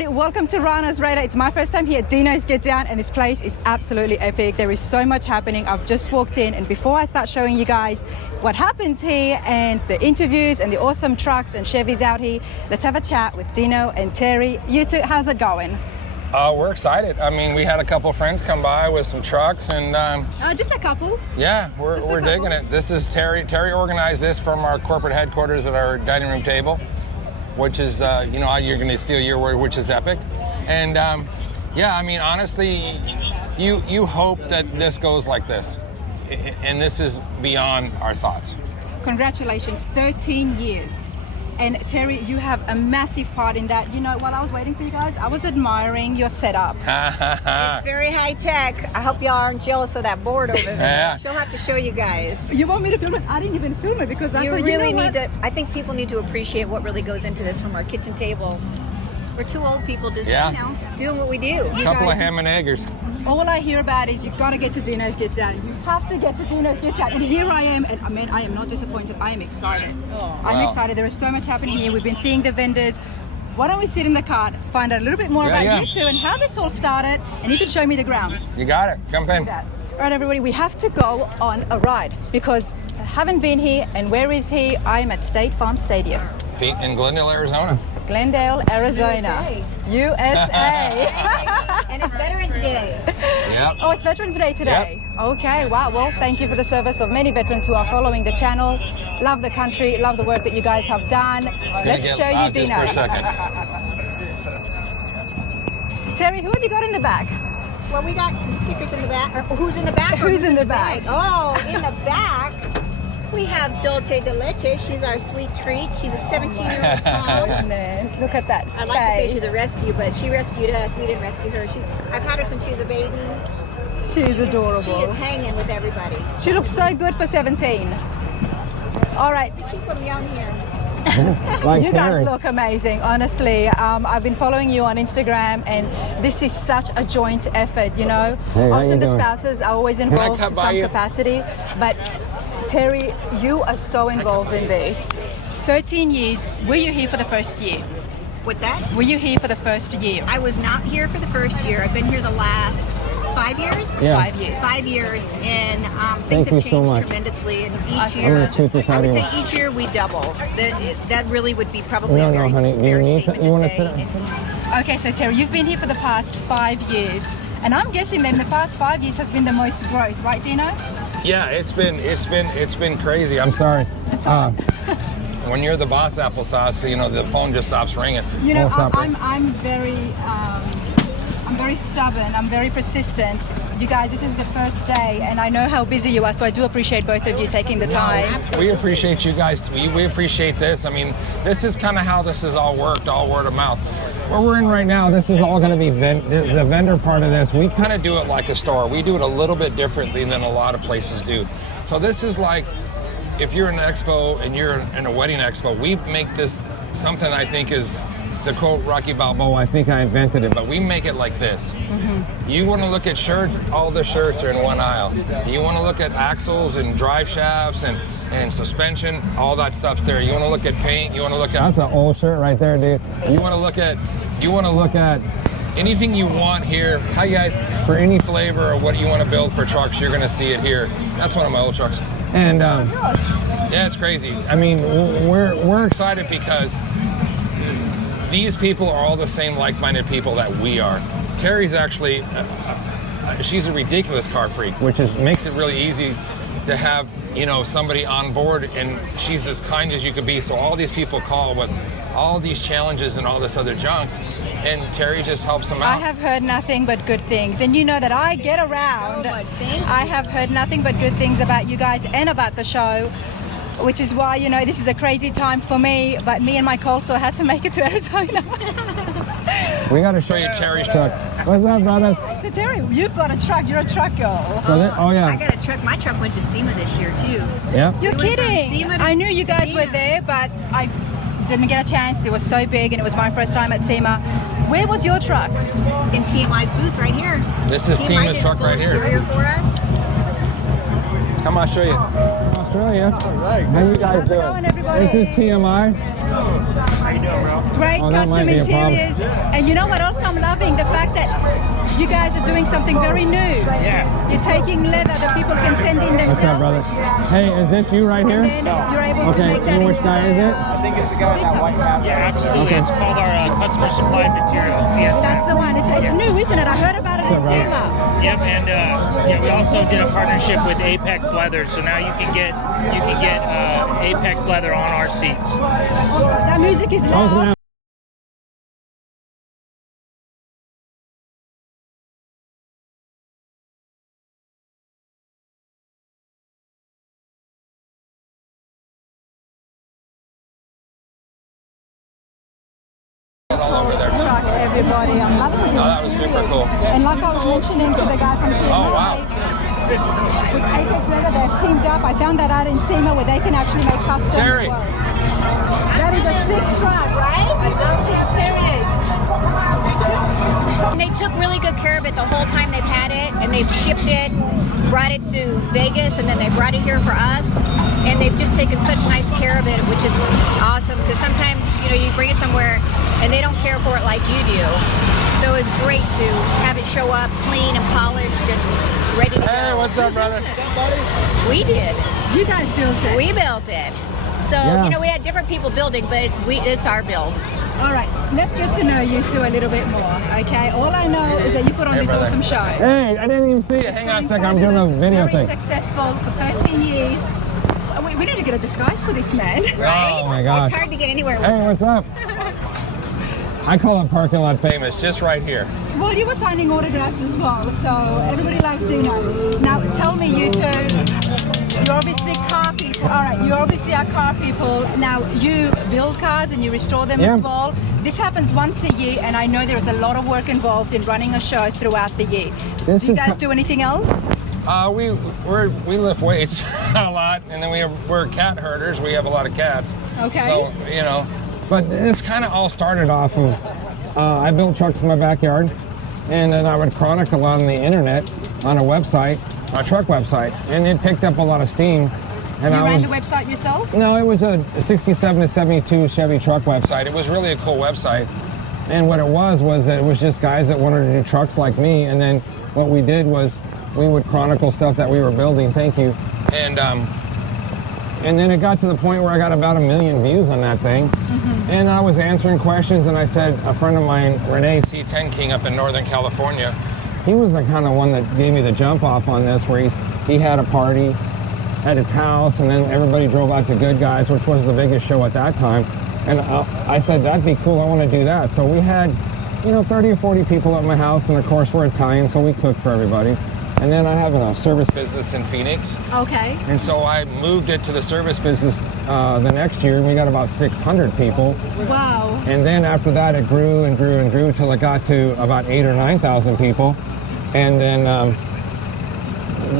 everybody, welcome to Rana's Radar. It's my first time here at Dinos Gitdown, and this place is absolutely epic. There is so much happening. I've just walked in, and before I start showing you guys what happens here and the interviews and the awesome trucks and Chevys out here, let's have a chat with Dino and Terry. You two, how's it going? We're excited. I mean, we had a couple friends come by with some trucks, and just a couple. Yeah, we're digging it. This is Terry. Terry organized this from our corporate headquarters at our dining room table, which is, you know, you're going to steal your word, which is epic. And yeah, I mean, honestly, you hope that this goes like this, and this is beyond our thoughts. Congratulations, 13 years. And Terry, you have a massive part in that. You know, while I was waiting for you guys, I was admiring your setup. It's very high tech. I hope y'all aren't jealous of that board over there. Yeah. She'll have to show you guys. You want me to film it? I didn't even film it because I You thought, really you know need to, I think people need to appreciate what really goes into this from our kitchen table. We're two old people just, Yeah. you know, doing what we do. A couple of ham and eggers. All I hear about is you've got to get to Dinos Gitdown. You have to get to Dinos Gitdown. And here I am, and I mean, I am not disappointed. I am excited. I'm excited. There is so much happening here. We've been seeing the vendors. Why don't we sit in the cart, find out a little bit more about you two and how this all started, and you can show me the grounds. You got it. Jump in. All right, everybody, we have to go on a ride because I haven't been here. And where is he? I am at State Farm Stadium. In Glendale, Arizona. Glendale, Arizona. USA. And it's Veterans Day. Yep. Oh, it's Veterans Day today. Yep. Okay, wow. Well, thank you for the service of many veterans who are following the channel. Love the country, love the work that you guys have done. Let's show you just Dino. for a second. Terry, who have you got in the back? Well, we got some stickers in the back. Or who's in the back? Who's in the back? Oh, in the back, we have Dolce de Leche. She's our sweet treat. She's a 17-year-old mom. Goodness, look at that I like to say face. she's a rescue, but she rescued us. We didn't rescue her. I've had her since she was a baby. She's adorable. She is hanging with everybody. She looks so good for 17. All right. We keep them young here. Like You Terry. guys look amazing, honestly. I've been following you on Instagram, and this is such a joint effort, you know. Hey, how Often you the doing? spouses are always involved cut to by some you? capacity, but Terry, you are so involved in this. 13 years. Were you here for the first year? What's that? Were you here for the first year? I was not here for the first year. I've been here the last 5 years. Yeah. 5 years. 5 years, and things Thank you have so changed much. tremendously. And I'm each gonna year, take this I out would of say here. each year we double. That really would be probably No, a no, very honey. Do fair you need statement to- you to wanna say. sit- Okay, so Terry, you've been here for the past 5 years, and I'm guessing that in the past 5 years has been the most growth, right, Dino? Yeah, it's been crazy. I'm sorry. That's all right. When you're the boss, applesauce, you know the phone just stops ringing. You know, What's up, I'm very stubborn. I'm very persistent. You guys, this is the first day, and I know how busy you are, so I do appreciate both of you taking the time. We appreciate you guys. We appreciate this. I mean, this is kind of how this has all worked, all word of mouth. Where we're in right now, this is all going to be the vendor part of this. We Kind of do it like a store. We do it a little bit differently than a lot of places do. So this is like, if you're in an expo and you're in a wedding expo, we make this something I think is, to quote Rocky Balboa, I think I invented it. but we make it like this. You want to look at shirts, all the shirts are in one aisle. You want to look at axles and drive shafts and suspension, all that stuff's there. You want to look at paint, you want to look at, That's an old shirt right there, dude. you want to look at anything you want here. Hi guys. For any Flavor or what you want to build for trucks, you're going to see it here. That's one of my old trucks. and Yeah, it's crazy. I mean, we're Excited because these people are all the same like-minded people that we are. Terry's actually, she's a ridiculous car freak, Which is- makes it really easy to have, you know, somebody on board, and she's as kind as you could be. So all these people call with all these challenges and all this other junk, and Terry just helps them I out. have heard nothing but good things, and you know that I get around. So much. Thank you. I have heard nothing but good things about you guys and about the show, which is why, you know, this is a crazy time for me, but me and my Colso had to make it to Arizona. we got to show Show you Terry's truck. What's up, brothers? So Terry, you've got a truck. You're a truck girl. So oh I yeah, got a truck. My truck went to SEMA this year too. yeah. You're We went from kidding. SEMA to I knew you guys were Dinos. there, but I didn't get a chance. It was so big, and it was my first time at SEMA. Where was your truck? In TMI's booth right here. This is TMI Tima's did a truck full right here. interior for us. Come on, I'll show you. Australia. How you guys How's it doing? going, everybody? This is TMI. How you doing, bro? Great Oh, that custom might be a problem. interiors. And you know what else I'm loving? The fact that you guys are doing something very new. Yeah. You're taking leather that people can send in What's up, brother? themselves. Hey, is this you right here? And then you're able to Okay, make that and which into guy is it? I think it's the guy with that white hat. Yeah, absolutely. Okay. It's called our customer supplied materials, CSM. That's the one. It's new, isn't it? I heard about it at Right. SEMA. Yep, and yeah, we also did a partnership with Apex Leather, so now you can get Apex Leather on our seats. That music is Oh, loud. All over there. Truck, everybody. I'm loving the Oh, that was super cool. And like I was mentioning to the guy from SEMA, Oh, wow. with Apex Leather, they've teamed up. I found that out in SEMA where they can actually make custom. Terry. That is a sick truck, right? I love Terriers. And they took really good care of it the whole time they've had it, and they've shipped it, brought it to Vegas, and then they brought it here for us. And they've just taken such nice care of it, which is awesome, because sometimes, you know, you bring it somewhere and they don't care for it like you do. So it's great to have it show up clean and polished and ready to Hey, go. what's up, brother? We did. You guys built it. We built it. So, Yeah. you know, we had different people building, but it's our build. All right, let's get to know you two a little bit more, okay? All I know is that you put on Hey, this brother. awesome show. Hey, I didn't even see it. Hang on a second. I'm doing a video Very thing. successful for 13 years. We need to get a disguise for this man. Right? Oh my gosh. It's hard to get anywhere with Hey, what's up? I call it parking lot famous. Famous, just right here. Well, you were signing autographs as well, so everybody loves Dino. Now, tell me, you two, you're obviously car people. All right, you obviously are car people. Now, you build cars and you restore them Yeah. as well. This happens once a year, and I know there is a lot of work involved in running a show throughout the year. This Do you is guys ki- do anything else? We lift weights a lot, and then we're cat herders. We have a lot of cats. Okay. So, you know, But it's kind of all started off of I built trucks in my backyard, and then I would chronicle on the internet on a website, a truck website, and it picked up a lot of steam. And You I ran was the website yourself? no, it was a 67 to 72 Chevy truck website. site. It was really a cool website. And what it was that it was just guys that wanted to do trucks like me. And then what we did was we would chronicle stuff that we were building. Thank you. And then it got to the point where I got about 1 million views on that thing. And I was answering questions, and I said, a friend of mine, Renee, C10 King up in Northern California. he was the kind of one that gave me the jump off on this, where he had a party at his house, and then everybody drove out to Good Guys, which was the biggest show at that time. And I said, that'd be cool, I want to do that. So we had, 30 or 40 people at my house, and of course we're Italian, so we cooked for everybody. And then I have a service Business in Phoenix. Okay. And so I moved it to the service business. the next year, and we got about 600 people. Wow. And then after that, it grew and grew and grew till it got to about 8,000 or 9,000 people. And then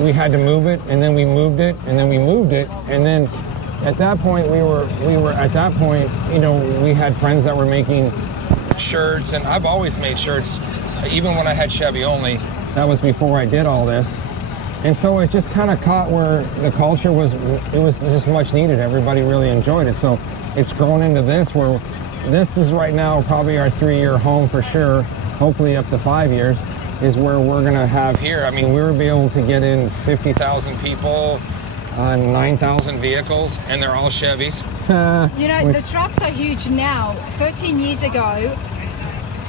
we had to move it, and then we moved it, and then we moved it, and then at that point we were at that point, we had friends that were making Shirts, and I've always made shirts, even when I had Chevy only. that was before I did all this. And so it just kind of caught where the culture was just much needed. Everybody really enjoyed it. So it's grown into this, where this is right now probably our 3-year home for sure, hopefully up to 5 years, is where we're going to have Here, I mean, we were be able to get in 50,000 people, 9,000 vehicles, and they're all Chevys. The trucks are huge now. 13 years ago,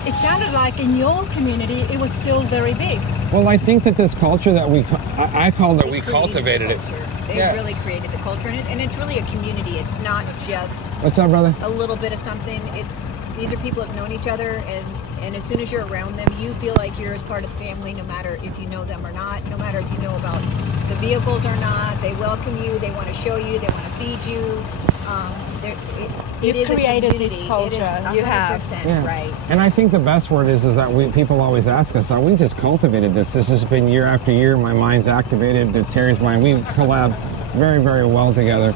it sounded like in your community it was still very big. Well, I think that this culture that I call that We cultivated it. They Yeah. really created the culture, and it's really a community. It's not just What's up, brother? a little bit of something. These are people that have known each other, and as soon as you're around them, you feel like you're as part of the family, no matter if you know them or not, no matter if you know about the vehicles or not. They welcome you, they want to show you, they want to feed you. It You've is a created community. this culture. It is You have. 100% right. And I think the best word is that people always ask us, we just cultivated this. This has been year after year. My mind's activated to Terry's mind. We collab very, very well together.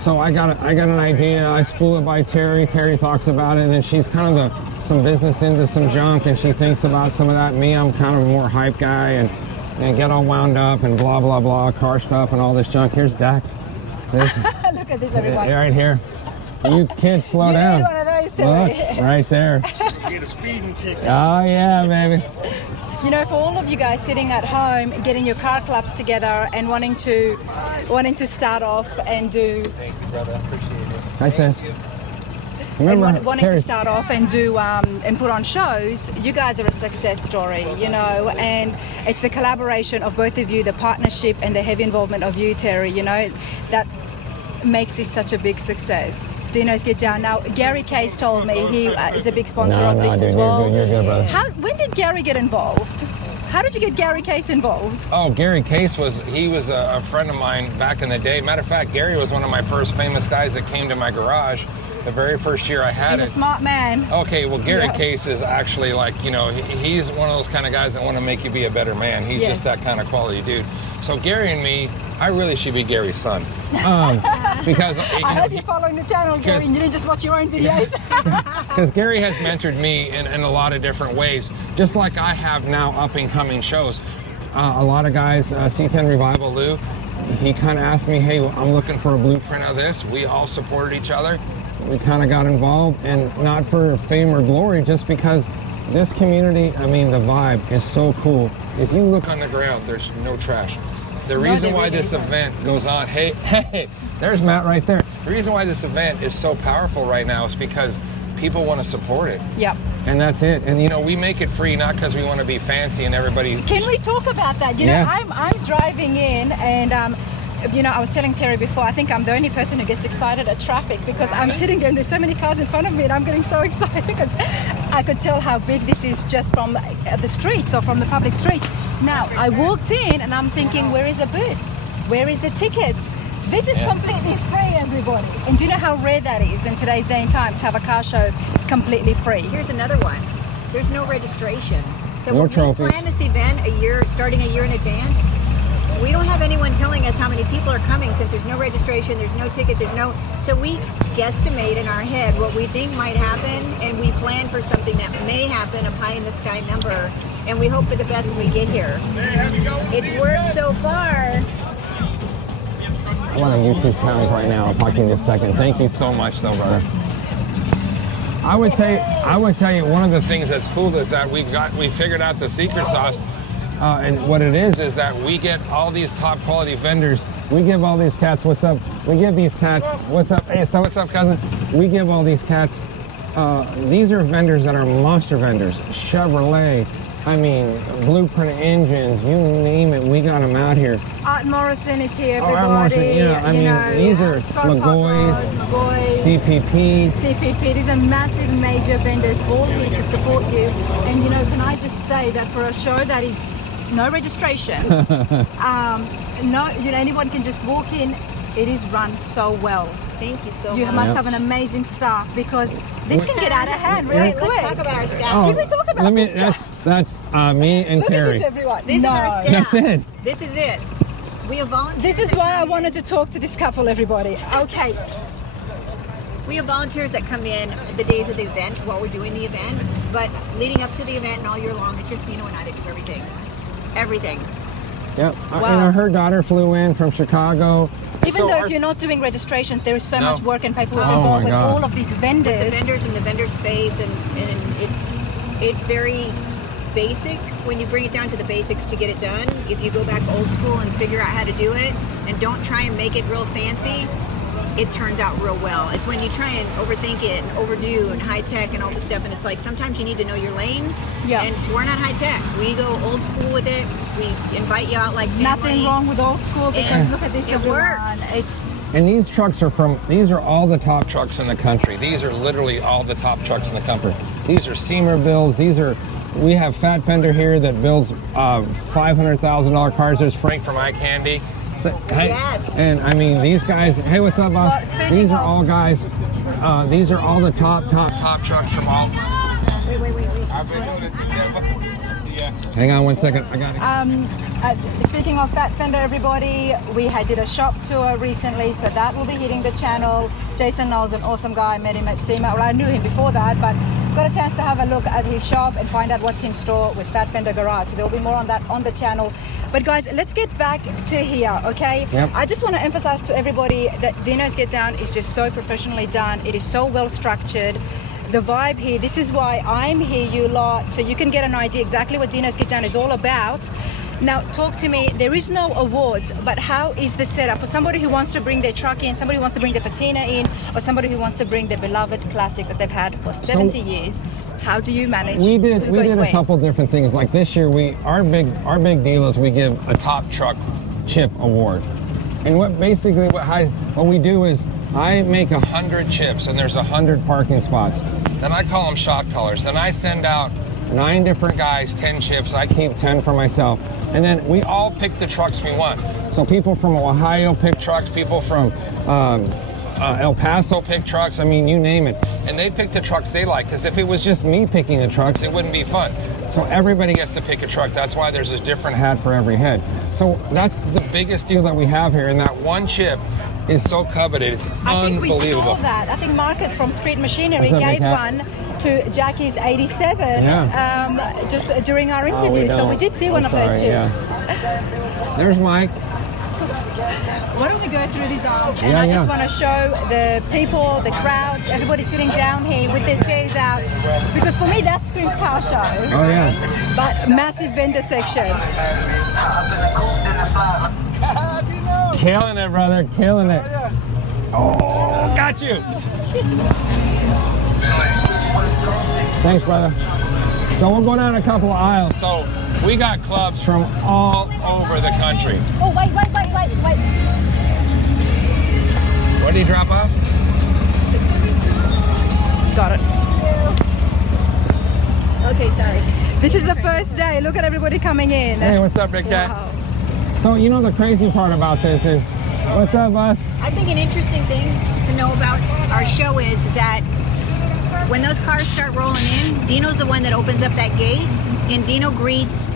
So I got an idea. I spool it by Terry. Terry talks about it, and then she's kind of some business into some junk, and she thinks about some of that. Me, I'm kind of a more hype guy and get all wound up and blah, blah, blah, car stuff and all this junk. Here's Dax. Look at this, everybody. Right here. You can't slow You down. need one of those, Terry. Look, right there. Get a speeding ticket. Oh yeah, baby. You know, for all of you guys sitting at home, getting your car clubs together and wanting to start off and do Hi, sis. and Remember, wanting Terry, to start off and do and put on shows, you guys are a success story, you know, and it's the collaboration of both of you, the partnership and the heavy involvement of you, Terry, you know, that makes this such a big success. Dinos Gitdown. Now, Gary Case told me he is a big sponsor of this dude, as well. You're good, brother. When did Gary get involved? How did you get Gary Case involved? Oh, Gary Case was a friend of mine back in the day. Matter of fact, Gary was one of my first famous guys that came to my garage the very first year I had He's it. a smart man. Okay, well, Gary Yeah. Case is actually like, you know, he's one of those kind of guys that want to make you be a better man. He's Yes. just that kind of quality dude. So Gary and me, I really should be Gary's son. Because I hope you're following the channel, Gary, and you didn't just watch your own videos. Because Gary has mentored me in a lot of different ways, just like I have now up and coming shows. A lot of guys, C10 Revival Lou, he kind of asked me, hey, I'm looking for a blueprint of this. We all supported each other. We kind of got involved, and not for fame or glory, just because this community, I mean, the vibe is so cool. If you look on the ground, there's no trash. The reason why this event goes on, hey, there's Matt right there. the reason why this event is so powerful right now is because people want to support it. Yep. And that's it. And You know, we make it free not because we want to be fancy and everybody. Can we talk about that? You Yeah. know, I'm driving in and you know, I was telling Terry before, I think I'm the only person who gets excited at traffic because I'm sitting there and there's so many cars in front of me and I'm getting so excited because I could tell how big this is just from the streets or from the public streets. Now, I walked in and I'm thinking, where is a booth? Where is the tickets? This is completely free, everybody. And do you know how rare that is in today's day and time to have a car show completely free? Here's another one. There's no registration. So More when trophies. we plan this event starting a year in advance, we don't have anyone telling us how many people are coming since there's no registration, there's no tickets, so we guesstimate in our head what we think might happen, and we plan for something that may happen, a pie in the sky number, and we hope for the best when we get here. It worked so far. I'm on a YouTube channel right now. I'll talk to you in just a second. Thank you so much, though, brother. I would tell you one of the things that's cool is that we figured out the secret sauce, and what it is that we get all these top quality vendors. We give all these cats what's up. We give these cats what's up. Hey, so what's up, cousin? We give all these cats. These are vendors that are monster vendors. Chevrolet. I mean, Blueprint engines. You name it. We got them out here. Art Morrison is here, Art everybody. Morrison, yeah, I mean, these are Scott's Hot McGoy's, Rods, McGoy's, CPP. These are massive major vendors all here to support you. And you know, can I just say that for a show that is no registration, anyone can just walk in. It is run so well. Thank you so You much. must have an amazing staff because this can get out of hand really Right, quick. let's talk about our staff. Oh, Can we talk about this? That's me and Look at Terry. this, everyone. This is our staff. That's it. This is it. We have volunteers. This is why I wanted to talk to this couple, everybody. Okay. We have volunteers that come in the days of the event while we're doing the event, but leading up to the event and all year long, it's just Dino and I that do everything. Everything. Yep. Wow. Her daughter flew in from Chicago. Even So though our- if you're not doing registrations, there is so No. much work and paperwork Oh involved my with God. all of these vendors. The vendors in the vendor space, and it's very basic when you bring it down to the basics to get it done. If you go back old school and figure out how to do it and don't try and make it real fancy, it turns out real well. It's when you try and overthink it and overdo and high tech and all this stuff, and it's like sometimes you need to know your lane. Yeah. And we're not high tech. We go old school with it. We invite you out like family. Nothing wrong with old school because And look at this, it everyone. works. It's And these trucks these are all the top trucks. Trucks in the country. These are literally all the top trucks in the country. These are Seymour builds. We have Fat Fender here that builds $500,000 cars. There's Frank from Eye Candy. Hey, Yes. and I mean, these guys, hey, what's up, boss? Well, speaking These are of- all guys, these are all the top. Top trucks from all. Wait. Hang on one second, I got it. speaking of Fat Fender, everybody, we did a shop tour recently, so that will be hitting the channel. Jason Knowles, an awesome guy. I met him at SEMA. Well, I knew him before that, but got a chance to have a look at his shop and find out what's in store with Fat Fender Garage. There'll be more on that on the channel. But guys, let's get back to here, okay? Yep. I just want to emphasize to everybody that Dinos Gitdown is just so professionally done. It is so well structured. The vibe here, this is why I'm here, you lot, so you can get an idea exactly what Dinos Gitdown is all about. Now, talk to me. There is no awards, but how is the setup for somebody who wants to bring their truck in, somebody who wants to bring their patina in, or somebody who wants to bring their beloved classic that they've had for 70 years? How do you manage? We did a when? couple different things. Like this year, our big deal is we give a top truck chip award. And what we do is I make 100 chips, and there's 100 parking spots. Then I call them shot callers. Then I send out 9 different guys 10 chips. I keep 10 for myself. And then we all pick the trucks we want. So people from Ohio pick trucks, people from El Paso pick trucks, I mean, you name it. And they pick the trucks they like, because if it was just me picking the trucks, it wouldn't be fun. So everybody gets to pick a truck. That's why there's a different hat for every head. So that's the biggest deal that we have here, and that one chip is so coveted. It's I think unbelievable. we saw that. I think Marcus from Street Machinery That's a big gave hat. one to Jackie's 87 just during our interview. So we did see one of those chips. There's Mike. Why don't we go through these aisles? And Yeah, I just yeah. want to show the people, the crowds, everybody sitting down here with their chairs out. Because for me, that screams car show. Oh, yeah. But massive vendor section. Killing it, brother. Killing it. Oh, got you. Thanks, brother. So we'll go down a couple of aisles. So we got clubs from all over the country. Oh, wait. What did he drop off? Got it. Okay, sorry. This is the first day. Look at everybody coming in. Hey, what's up, Big Cat? Wow. So you know the crazy part about this is, what's up, us? I think an interesting thing to know about our show is that when those cars start rolling in, Dino's the one that opens up that gate, and Dino greets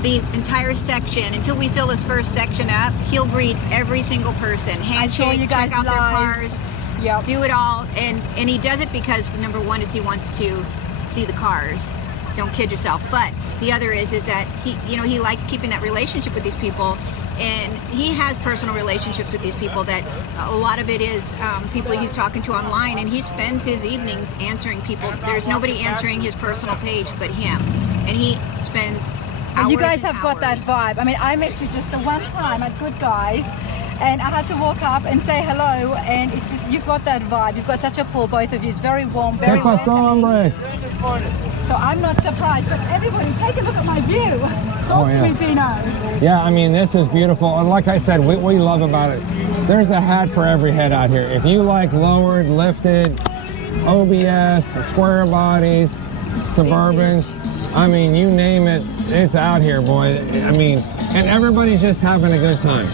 the entire section until we fill this first section up. He'll greet every single person, handshake, you guys check out their live. cars, Yep. do it all, and he does it because number one is he wants to see the cars. Don't kid yourself. But the other is that he likes keeping that relationship with these people, and he has personal relationships with these people that a lot of it is people he's talking to online, and he spends his evenings answering people. There's nobody answering his personal page but him, and he spends hours. You guys and have got that hours. vibe. I mean, I met you just the one time at Good Guys, and I had to walk up and say hello, and it's just, you've got that vibe. You've got such a pull, both of you. It's very warm, very ¿Qué pasó, welcoming. hombre? So I'm not surprised, but everybody, take a look at my view. Talk Oh, to yeah. me, Dino. Yeah, I mean, this is beautiful. And like I said, what we love about it, there's a hat for every head out here. If you like lowered, lifted, OBS, square bodies, Suburbans, I mean, you name it, it's out here, boy. I mean, and everybody's just having a good time.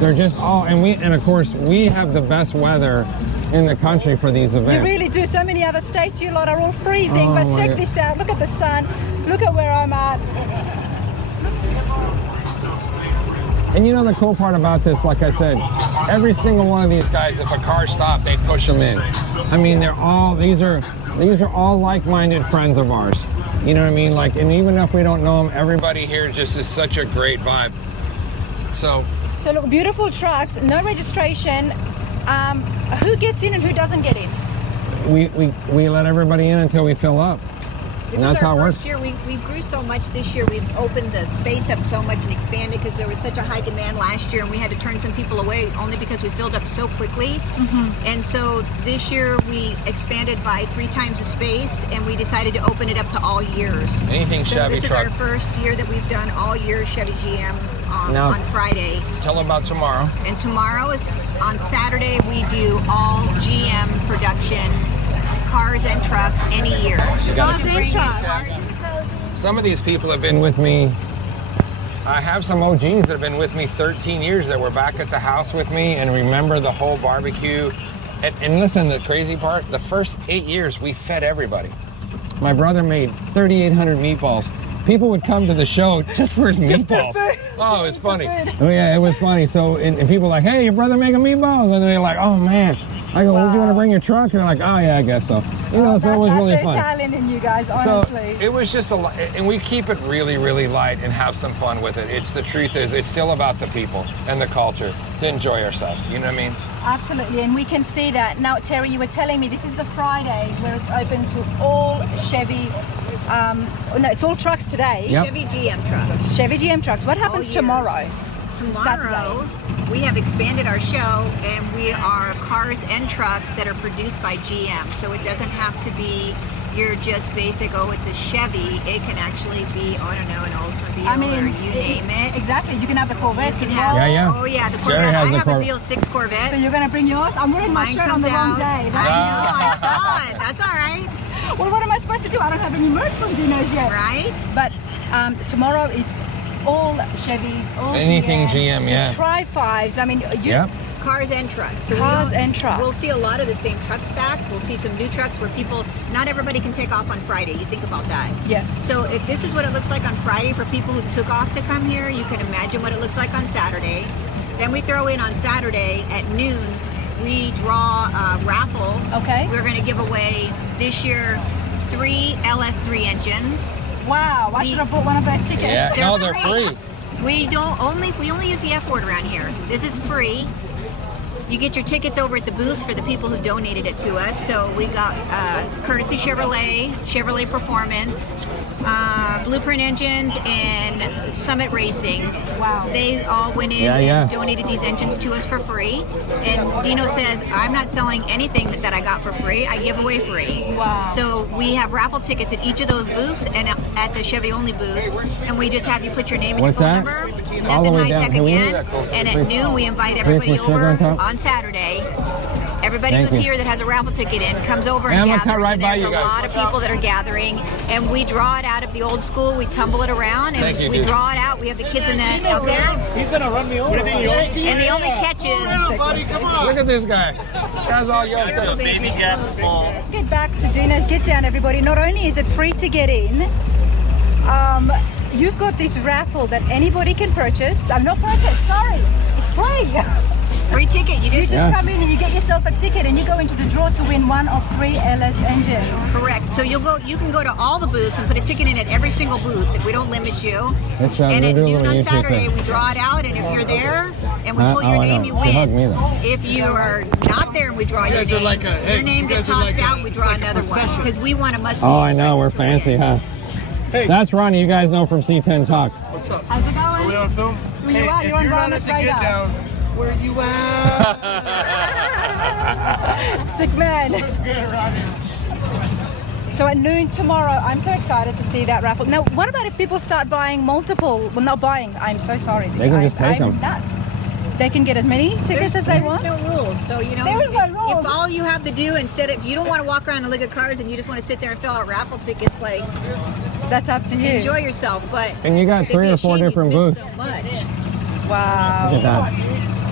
They're just all, and of course, we have the best weather in the country for these events. You really do. So many other states, you lot are all freezing, Oh, but my check God. this out. Look at the sun. Look at where I'm at. And you know the cool part about this, like I said, every single one of these guys, if a car stopped, they push them in. I mean, these are all like-minded friends of ours. You know what I mean? Like, and even if we don't know them, everybody here just is such a great vibe. So look, beautiful trucks, no registration. Who gets in and who doesn't get in? we let everybody in until we fill up. This And that's is our how it first works. year. We grew so much this year. We've opened the space up so much and expanded because there was such a high demand last year, and we had to turn some people away only because we filled up so quickly. Mm-hmm. And so this year we expanded by 3 times the space, and we decided to open it up to all years. Anything So Chevy this truck. is our first year that we've done all year Chevy GM Now- on Friday. Tell them about tomorrow. And tomorrow is on Saturday. We do all GM production cars and trucks any year. So got you can it. bring in Cars and cars. Some of these people have been Been with me. I have some OGs that have been with me 13 years that were back at the house with me and remember the whole barbecue. And listen, the crazy part, the first 8 years we fed everybody. My brother made 3,800 meatballs. People would come to the show just for his meatballs. Oh, it's funny. Oh yeah, it was funny. So and people were like, hey, your brother making meatballs? And they're like, oh man. I go, would you want to bring your truck? And they're like, oh yeah, I guess so. You know, so it was really that's fun. the Italian in you guys, honestly. So it was just and we keep it really, really light and have some fun with it. The truth is, it's still about the people and the culture to enjoy ourselves. You know what I mean? Absolutely, and we can see that. Now, Terry, you were telling me this is the Friday where it's open to all Chevy, no, it's all trucks today. Yep. Chevy GM trucks. Chevy GM trucks. What happens years. tomorrow? Tomorrow, we have expanded our show, and we are cars and trucks that are produced by GM. So it doesn't have to be your just basic, oh, it's a Chevy. It can actually be, oh, I don't know, an Oldsmobile or you name it. Exactly, you can have the Corvettes You as can well. have, Yeah, yeah. Oh, yeah, the Jerry Corvette. has I the have a Corvette. Z06 Corvette. So you're going to bring yours? I'm wearing my Mine shirt on comes the wrong out. day. I know, I saw it. That's all right. Well, what am I supposed to do? I don't have any merch from Dinos yet. Right? But tomorrow is all Chevys, all Anything GM, GM, yeah. Tri-5s. I mean, you, Yep. Cars and trucks. So Cars and trucks. We'll see a lot of the same trucks back. We'll see some new trucks where not everybody can take off on Friday. You think about that. Yes. So if this is what it looks like on Friday for people who took off to come here, you can imagine what it looks like on Saturday. Then we throw in on Saturday at noon, we draw a raffle. Okay. We're going to give away this year 3 LS3 engines. Wow, I should have bought one of those tickets. Yeah. No, they're free. We only use the F word around here. This is free. You get your tickets over at the booths for the people who donated it to us. So we got Courtesy Chevrolet Performance, Blueprint Engines, and Summit Racing. Wow. They all went in and donated these engines to us for free. And Dino says, I'm not selling anything that I got for free. I give away free. Wow. So we have raffle tickets at each of those booths and at the Chevy Only booth. And we just have you put your name and What's your phone that? number. All the Nothing way high down. tech Can we again. do And at Please. noon, we invite Please everybody put sugar over on top. on Saturday. Everybody Thank who's you. here that has a raffle ticket in comes over And I'm and gonna cut gathers. right And by there's you a guys. lot of people that are gathering, and we draw it out of the old school. We tumble it around, and Thank you, we dude. draw it out. We have the kids in the out there, He's gonna run me over. and the only catch is Buddy, come on. Look at this guy. Guy's all yoked up. baby cats. Let's get back to Dinos Gitdown, everybody. Not only is it free to get in, you've got this raffle that anybody can purchase. Not purchase, sorry. It's free. Free ticket. You You just just come in and you get yourself a ticket and you go into the draw to win one of 3 LS engines. correct. So you can go to all the booths and put a ticket in at every single booth. That we don't limit you. It's, And at we're doing noon a on YouTube Saturday, thing. we draw it out, and if you're there and we Oh, pull your I name, know. you She hugged me, win. though. If you are not there and we draw your guys are name, like a- your name you gets guys are tossed like a- out, and we it's draw like a another one procession. because we want a must. Oh, I know. We're fancy, huh? Hey. That's Ronnie. You guys know from C10 Talk. What's up? How's it Are we going? on film? Where you Hey, at? if You're on you're not Ronald's at the Get radar. Down, where you at? Sick man. So at noon tomorrow, I'm so excited to see that raffle. Now, what about if people start buying multiple? Well, not buying. I'm so sorry. They can just take I'm them. nuts. They can get as many tickets as they want. There's no rules. So, There is no rules. if all you have to do if you don't want to walk around and look at cards and you just want to sit there and fill out raffle tickets, like, That's up to you. enjoy yourself. But And you got they'd 3 be or 4 ashamed different you miss booths. So much. Wow. Look at that.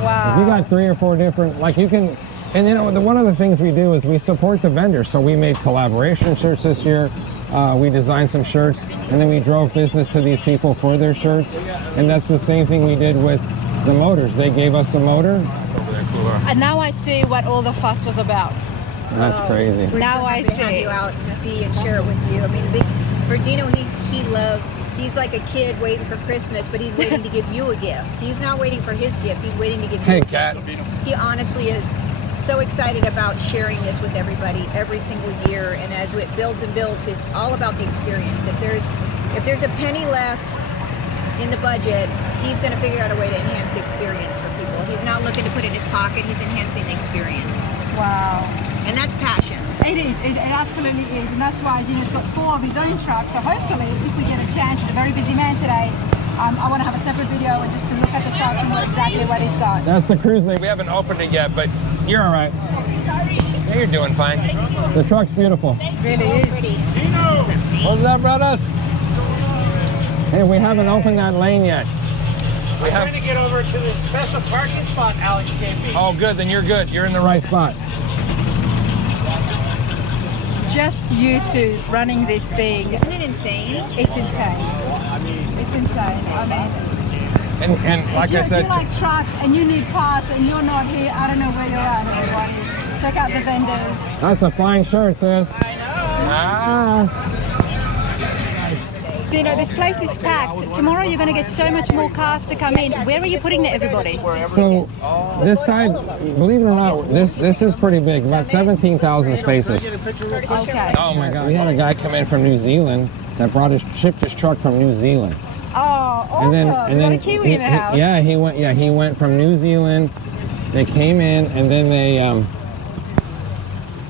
Wow. If you got 3 or 4 different, like you can, and you know, one of the things we do is we support the vendors. So we made collaboration shirts this year. We designed some shirts, and then we drove business to these people for their shirts. And that's the same thing we did with the motors. They gave us a motor. And now I see what all the fuss was about. That's crazy. Now I To have see. you out to see and share it with you. I mean, for Dino, he's like a kid waiting for Christmas, but he's waiting to give you a gift. He's not waiting for his gift. He's waiting to give you Hey, a Cat. gift. He honestly is so excited about sharing this with everybody every single year. And as it builds and builds, it's all about the experience. If there's a penny left in the budget, he's going to figure out a way to enhance the experience for people. He's not looking to put it in his pocket. He's enhancing the experience. Wow. And that's passion. It is. It absolutely is. And that's why Dino's got 4 of his own trucks. So hopefully, if we get a chance, he's a very busy man today. I want to have a separate video and just to look at the trucks and know exactly what he's got. That's the cruise We thing. haven't opened it yet, but You're all right. yeah, you're doing fine. The truck's beautiful. It really is. What's up, brothers? Hey, we haven't opened that lane yet. We have. Trying to get over to this special parking spot Alex gave me. Oh, good. Then you're good. You're in the Right spot. Just you two running this thing. Isn't it insane? It's insane. It's insane. Amazing. And like I If said, you like trucks and you need parts and you're not here, I don't know where you're at, everybody. Check out the vendors. That's a fine shirt, sis. Dino, this place is packed. Tomorrow you're going to get so much more cars to come in. Where are you putting everybody? So this side, believe it or not, this is pretty big. About 17,000 spaces. Okay. oh my God. We had a guy come in from New Zealand that shipped his truck from New Zealand. Oh, awesome. We got a Kiwi in the house. He went from New Zealand. They came in and then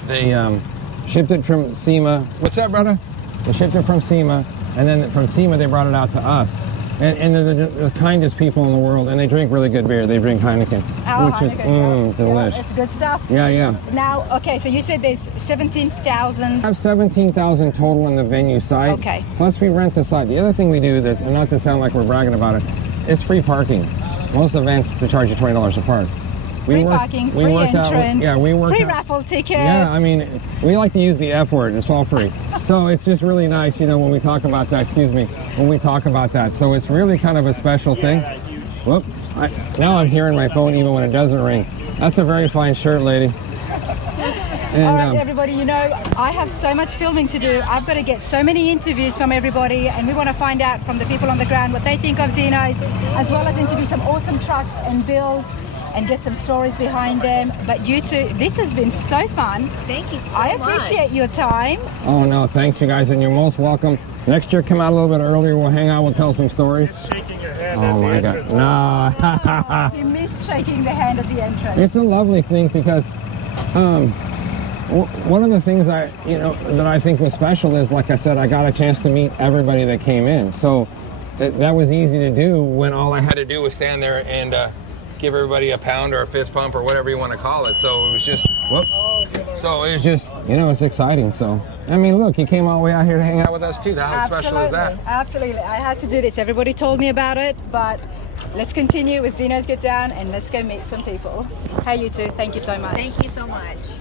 they shipped it from SEMA. What's up, brother? They shipped it from SEMA, and then from SEMA they brought it out to us. And they're the kindest people in the world, and they drink really good beer. They drink Heineken, which is delish. Yeah, it's good stuff. Yeah. Now, okay, so you said there's 17,000. We have 17,000 total on the venue site. Okay. Plus we rent the site. The other thing we do, that's not to sound like we're bragging about it, is free parking. Most events to charge you $20 a park. Free parking, free entrance, free raffle tickets. Yeah, I mean, we like to use the F word. It's all free. So it's just really nice, when we talk about that, when we talk about that. So it's really kind of a special thing. Whoop. Now I'm hearing my phone even when it doesn't ring. That's a very fine shirt, lady. And, all right, everybody, I have so much filming to do. I've got to get so many interviews from everybody, and we want to find out from the people on the ground what they think of Dinos, as well as interview some awesome trucks and builds and get some stories behind them. But you two, this has been so fun. Thank you so I much. appreciate your time. Oh, no, thanks, you guys, and you're most welcome. Next year, come out a little bit earlier. We'll hang out. We'll tell some stories. Shaking your hand. Oh, my God. No. You missed shaking the hand at the entrance. It's a lovely thing because one of the things that I think was special is, like I said, I got a chance to meet everybody that came in. So that was easy to do when all I had to do was stand there and give everybody a pound or a fist pump or whatever you want to call it. So it was just, it's exciting. So, I mean, look, he came all the way out here to hang out with us too. How special is that? Absolutely. I had to do this. Everybody told me about it, but let's continue with Dinos Gitdown and let's go meet some people. Hey, you two. Thank you so much. Thank you so much.